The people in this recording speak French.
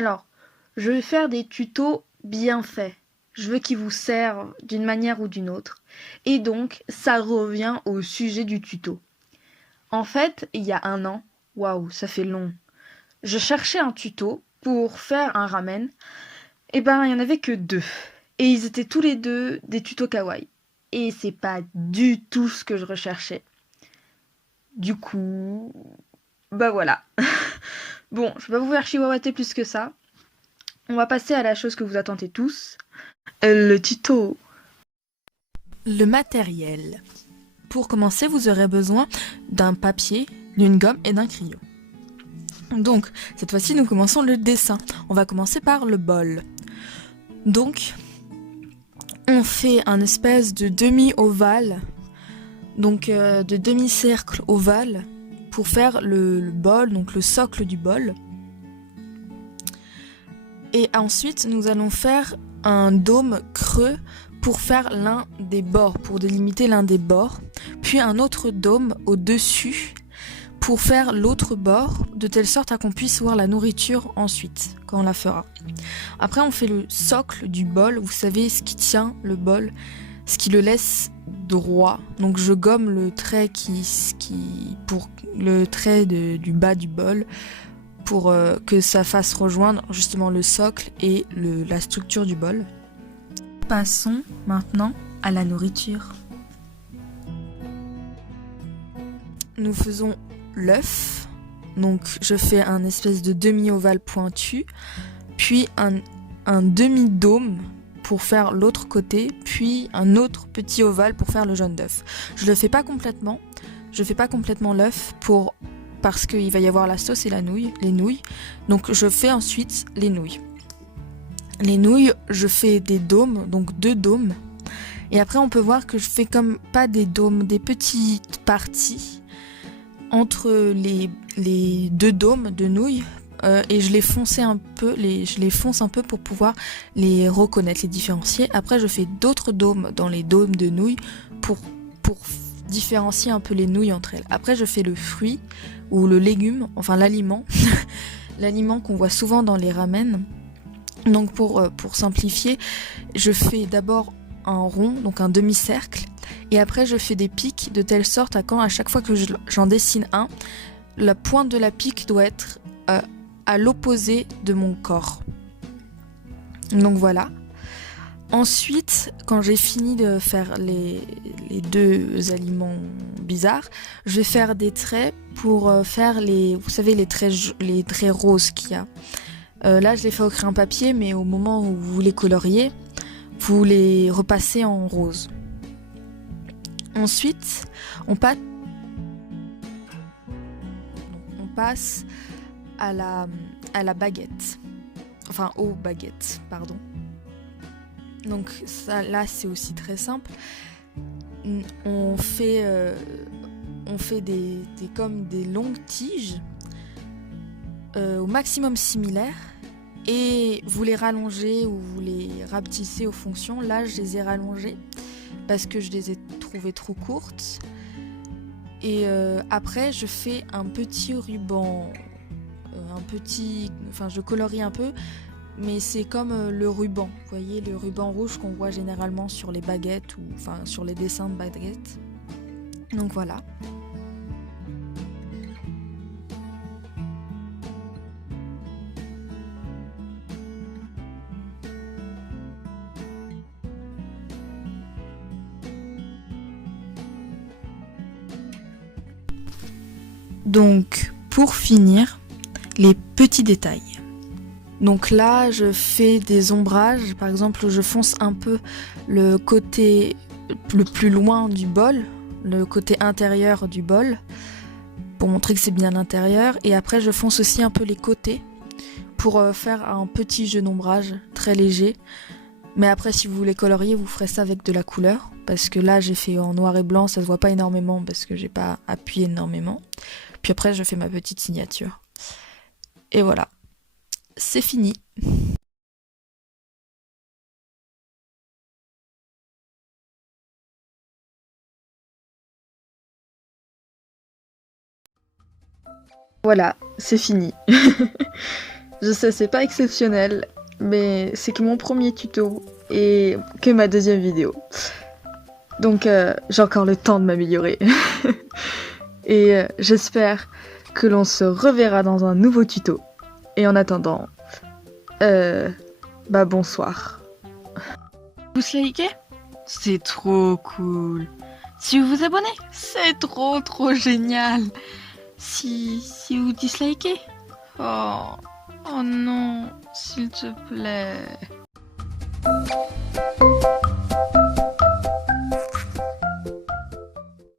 Alors, je vais faire des tutos bien faits. Je veux qu'ils vous servent d'une manière ou d'une autre. Et donc, ça revient au sujet du tuto. En fait, il y a un an, waouh, ça fait long, je cherchais un tuto pour faire un ramen. Et ben, il y en avait que deux. Et ils étaient tous les deux des tutos kawaii. Et c'est pas du tout ce que je recherchais. Du coup, bah voilà. Bon, je vais pas vous faire chihuahuater plus que ça. On va passer à la chose que vous attendez tous. Le tuto. Le matériel. Pour commencer, vous aurez besoin d'un papier, d'une gomme et d'un crayon. Donc, cette fois-ci, nous commençons le dessin. On va commencer par le bol. Donc, on fait un espèce de demi-ovale, donc de demi-cercle ovale, pour faire le bol, donc le socle du bol. Et ensuite, nous allons faire un dôme creux pour faire l'un des bords, pour délimiter l'un des bords, puis un autre dôme au-dessus pour faire l'autre bord, de telle sorte à qu'on puisse voir la nourriture ensuite, quand on la fera. Après, on fait le socle du bol, vous savez, ce qui tient le bol, ce qui le laisse droit. Donc je gomme le trait pour le trait du bas du bol, pour que ça fasse rejoindre justement le socle et la structure du bol. Passons maintenant à la nourriture. Nous faisons l'œuf, donc je fais un espèce de demi-ovale pointu, puis un demi-dôme pour faire l'autre côté, puis un autre petit ovale pour faire le jaune d'œuf. Je le fais pas complètement, l'œuf parce qu'il va y avoir la sauce et les nouilles, donc je fais ensuite les nouilles. Les nouilles, je fais des dômes, donc 2 dômes, et après on peut voir que je fais comme pas des dômes, des petites parties entre les 2 dômes de nouilles, et je les fonce un peu pour pouvoir les reconnaître, les différencier. Après je fais d'autres dômes dans les dômes de nouilles pour différencier un peu les nouilles entre elles. Après je fais le fruit ou le légume, enfin l'aliment, l'aliment qu'on voit souvent dans les ramen. Donc pour simplifier, je fais d'abord un rond, donc un demi-cercle, et après je fais des pics de telle sorte à chaque fois que j'en dessine un, la pointe de la pique doit être à l'opposé de mon corps. Donc voilà. Ensuite, quand j'ai fini de faire les 2 aliments bizarres, je vais faire des traits pour faire vous savez, les traits roses qu'il y a. Là, je les fais au crayon papier, mais au moment où vous les coloriez, vous les repassez en rose. Ensuite, on passe à la baguette. Enfin, aux baguettes, pardon. Donc ça, là, c'est aussi très simple. On fait comme des longues tiges, au maximum similaires, et vous les rallongez ou vous les rapetissez aux fonctions. Là, je les ai rallongées parce que je les ai trouvées trop courtes. Et après, je fais un petit ruban, je colorie un peu, mais c'est comme le ruban. Vous voyez, le ruban rouge qu'on voit généralement sur les baguettes ou sur les dessins de baguettes. Donc voilà. Donc, pour finir, les petits détails. Donc là, je fais des ombrages. Par exemple, je fonce un peu le côté le plus loin du bol, le côté intérieur du bol, pour montrer que c'est bien l'intérieur. Et après, je fonce aussi un peu les côtés pour faire un petit jeu d'ombrage très léger. Mais après, si vous voulez colorier, vous ferez ça avec de la couleur. Parce que là, j'ai fait en noir et blanc, ça se voit pas énormément parce que j'ai pas appuyé énormément. Puis après, je fais ma petite signature. Et voilà, c'est fini. Voilà, c'est fini. Je sais, c'est pas exceptionnel, mais c'est que mon premier tuto et que ma deuxième vidéo. Donc j'ai encore le temps de m'améliorer. Et j'espère que l'on se reverra dans un nouveau tuto. Et en attendant, bonsoir. Vous likez? C'est trop cool. Si vous vous abonnez, c'est trop génial. Si vous dislikez, oh non, s'il te plaît.